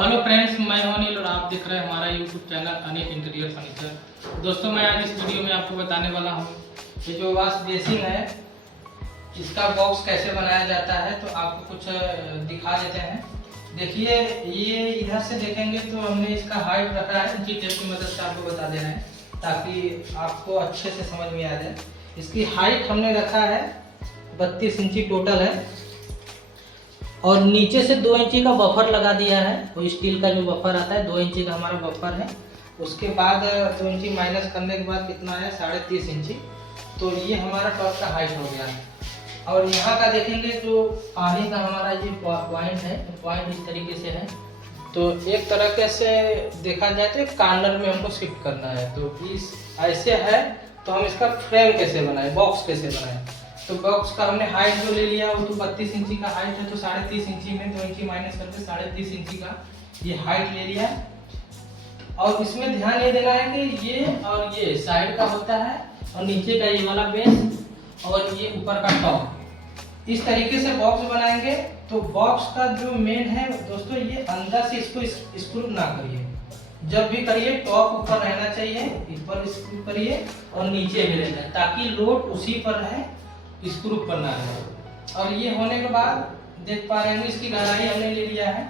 Hello friends, मैं हूं अनिल और आप देख रहे हैं हमारा YouTube channel Anil interior furniture. दोस्तों, मैं आज इस वीडियो में आपको बताने वाला हूं कि जो वाश बेसिन है इसका बॉक्स कैसे बनाया जाता है। तो आपको कुछ दिखा देते हैं। देखिए, ये इधर से देखेंगे तो हमने इसका हाइट रखा है, जी टेप की मदद से आपको बता दे रहे हैं ताकि आपको अच्छे से समझ में आ जाए। इसकी हाइट हमने रखा है 32 इंची टोटल है और नीचे से 2 इंची का बफर लगा दिया है। वो स्टील का जो बफर आता है 2 इंची का हमारा बफर है। उसके बाद 2 इंची माइनस करने के बाद कितना है 3.5 इंची। तो ये हमारा टॉप का हाइट हो गया है। और यहाँ का देखेंगे जो पानी का हमारा ये पॉइंट है, पॉइंट इस तरीके से है। तो एक तरह से देखा जाए तो कार्नर में हमको शिफ्ट करना है। तो इस ऐसे है तो हम इसका फ्रेम कैसे बनाए, बॉक्स कैसे बनाए। तो बॉक्स का हमने हाइट जो ले लिया वो तो 32 इंची का हाइट है। तो 3.5 इंची में 2 इंची माइनस करके 3.5 इंची का ये हाइट ले लिया। और इसमें ध्यान ये देना है कि ये और ये साइड का होता है और नीचे का ये वाला बेस और ये ऊपर का टॉप। इस तरीके से बॉक्स बनाएंगे। तो बॉक्स का जो मेन है दोस्तों, ये अंदर से इसको स्क्रू ना करिए। जब भी करिए टॉप ऊपर रहना चाहिए, ऊपर स्क्रू करिए और नीचे भी रहना है ताकि लोड उसी पर रहे, स्क्रू पर ना रहे। और ये होने के बाद देख पा रहे हैं इसकी गहराई हमने ले लिया है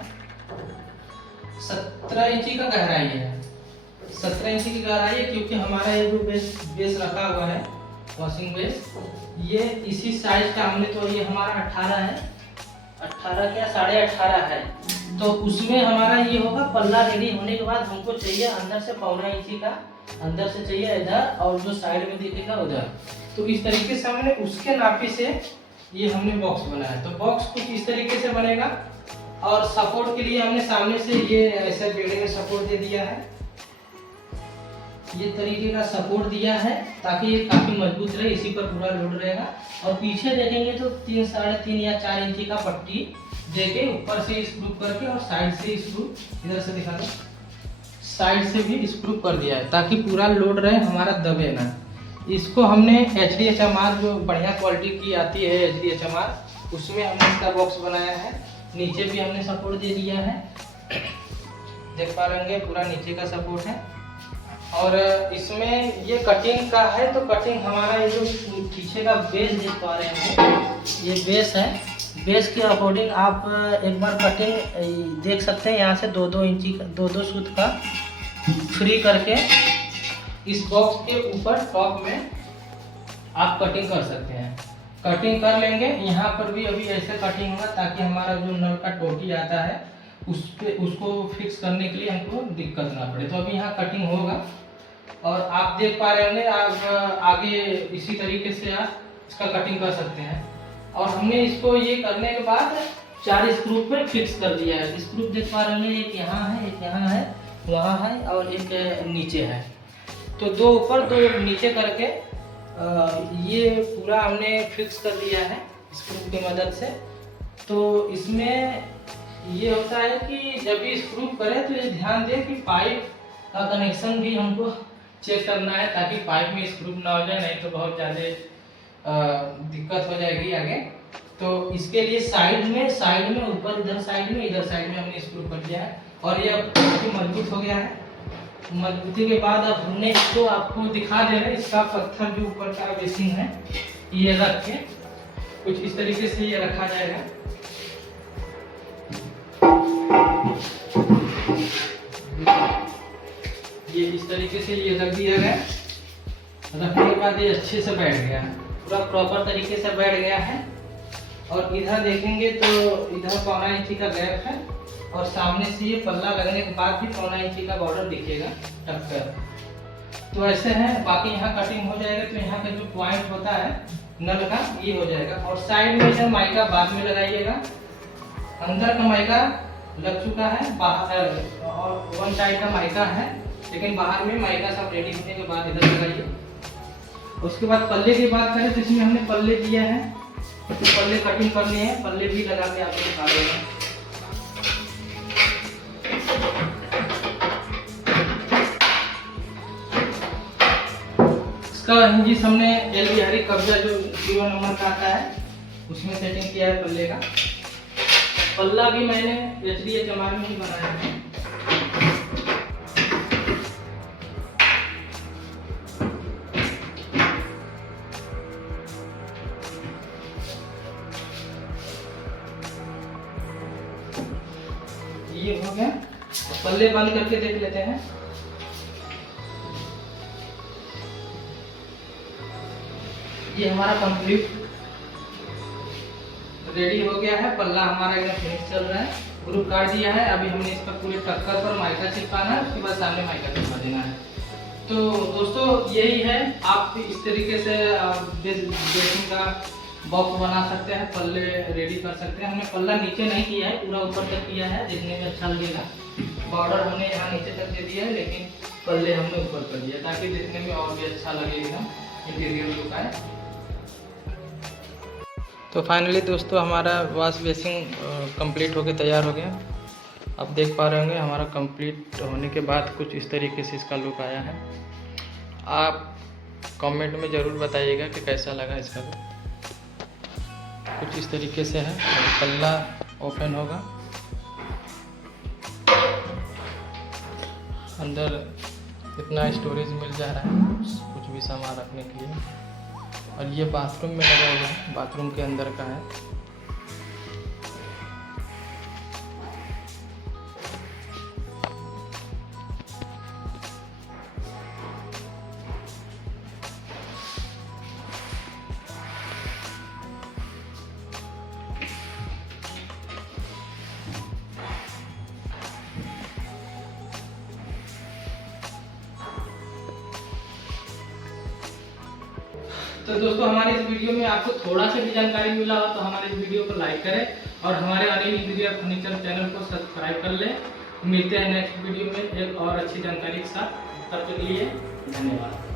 17 इंची का गहराई है। 17 इंची की गहराई है क्योंकि हमारा ये जो बेस रखा हुआ है वॉशिंग बेस, ये इसी साइज का हमने, तो ये हमारा 18 है, 18 क्या 18.5 है। तो उसमें हमारा ये होगा पल्ला रेडी होने के बाद हमको चाहिए अंदर से 1.25 इंची का, अंदर से चाहिए इधर और जो साइड में दिखेगा उधर। तो इस तरीके से हमने उसके नापी से ये हमने बॉक्स बनाया। तो बॉक्स कुछ इस तरीके से बनेगा। और सपोर्ट के लिए हमने सामने से ये ऐसे बेड़े में सपोर्ट दे दिया है, ये तरीके का सपोर्ट दिया है ताकि ये काफी मजबूत रहे, इसी पर पूरा लोड रहेगा। और पीछे देखेंगे तो 3, 3.5 या 4 इंची का पट्टी देके ऊपर से स्क्रू करके और साइड से स्क्रू, इधर से दिखा दो, साइड से भी स्क्रू कर दिया है ताकि पूरा लोड रहे, हमारा दबे ना। इसको हमने HDHMR जो बढ़िया क्वालिटी की आती है HDHMR, उसमें हमने इसका बॉक्स बनाया है। नीचे भी हमने सपोर्ट दे दिया है, देख पा रहे पूरा नीचे का सपोर्ट है। और इसमें ये कटिंग का है। तो कटिंग हमारा ये जो पीछे का बेस देख पा रहे हैं, ये बेस है। बेस के अकॉर्डिंग आप एक बार कटिंग देख सकते हैं। यहाँ से 2-2 इंची का 2-2 सूत का फ्री करके इस बॉक्स के ऊपर टॉप में आप कटिंग कर सकते हैं। कटिंग कर लेंगे, यहाँ पर भी अभी ऐसे कटिंग होगा ताकि हमारा जो नल का टोटी आता है उसको फिक्स करने के लिए हमको दिक्कत ना पड़े। तो अभी यहाँ कटिंग होगा और आप देख पा रहे होंगे, आप आगे इसी तरीके से आप इसका कटिंग कर सकते हैं। और हमने इसको ये करने के बाद 4 स्क्रू पे फिक्स कर दिया है। स्क्रू देख पा रहे होंगे, एक यहाँ है, एक यहाँ है, वहाँ है और एक नीचे है। तो 2 ऊपर 2 नीचे करके ये पूरा हमने फिक्स कर दिया है स्क्रू की मदद से। तो इसमें ये होता है कि जब भी स्क्रू करें तो ये ध्यान दें कि पाइप का कनेक्शन भी हमको चेक करना है ताकि पाइप में स्क्रू ना हो जाए, नहीं तो बहुत ज़्यादा दिक्कत हो जाएगी आगे। तो इसके लिए साइड में ऊपर इधर साइड में हमने स्क्रू कर दिया है और ये अब मजबूत हो गया है। मजबूती के बाद अब हमने इसको आपको दिखा दे रहे, इसका पत्थर जो ऊपर का बेसिन है ये रख के कुछ इस तरीके से ये रखा जाएगा। ये इस तरीके से ये रख दिया गया। रखने के बाद ये अच्छे से बैठ गया, पूरा प्रॉपर तरीके से बैठ गया है। और इधर देखेंगे तो इधर 1.25 इंची का गैप है और सामने से ये पल्ला लगने के बाद भी 1.25 इंची का बॉर्डर दिखेगा टक्कर। तो ऐसे है। बाकी यहाँ कटिंग हो जाएगा तो यहाँ का जो पॉइंट होता है नल का ये हो जाएगा। और साइड में इधर माइका बाद में लगाइएगा। अंदर का माइका लग चुका है, बाहर और वन साइड का माइका है, लेकिन बाहर में माइका सब रेडी होने के बाद इधर लगाइए। उसके बाद पल्ले की बात करें तो इसमें हमने पल्ले दिया है। तो पल्ले कटिंग करने हैं, पल्ले भी लगा के आपको दिखा देगा। इसका हिंजिस हमने एल बिहारी कब्जा जो 0 नंबर का आता है उसमें सेटिंग किया है पल्ले का। पल्ला भी मैंने HDHMR में ही बनाया है। ये हो गया, पल्ले बंद करके देख लेते हैं। ये हमारा कंप्लीट रेडी हो गया है। पल्ला हमारा एकदम फिनिश चल रहा है, ग्रुप काट दिया है। अभी हमने इसका पूरे टक्कर पर माइका चिपकाना है, उसके बाद सामने माइका चिपका देना है। तो दोस्तों यही है, आप इस तरीके से बेसिन का बॉक्स बना सकते हैं, पल्ले रेडी कर सकते हैं। हमने पल्ला नीचे नहीं किया है, पूरा ऊपर तक किया है, देखने में अच्छा लगेगा। बॉर्डर हमने यहाँ नीचे तक दे दिया है, लेकिन पल्ले हमने ऊपर कर दिया ताकि देखने में और भी अच्छा लगेगा, इंटीरियर लुक आए। तो फाइनली दोस्तों हमारा वॉश बेसिन कंप्लीट होके तैयार हो गया। आप देख पा रहे होंगे हमारा कंप्लीट होने के बाद कुछ इस तरीके से इसका लुक आया है। आप कमेंट में ज़रूर बताइएगा कि कैसा लगा इसका लुक। कुछ इस तरीके से है। पल्ला ओपन होगा, अंदर इतना स्टोरेज मिल जा रहा है कुछ भी सामान रखने के लिए। और ये बाथरूम में लगा हुआ है, बाथरूम के अंदर का है। तो दोस्तों हमारे इस वीडियो में आपको थोड़ा सा भी जानकारी मिला हो तो हमारे इस वीडियो को लाइक करें और हमारे अनिल इंटीरियर फर्नीचर चैनल को सब्सक्राइब कर लें। मिलते हैं नेक्स्ट वीडियो में एक और अच्छी जानकारी के साथ। तब तक के लिए धन्यवाद।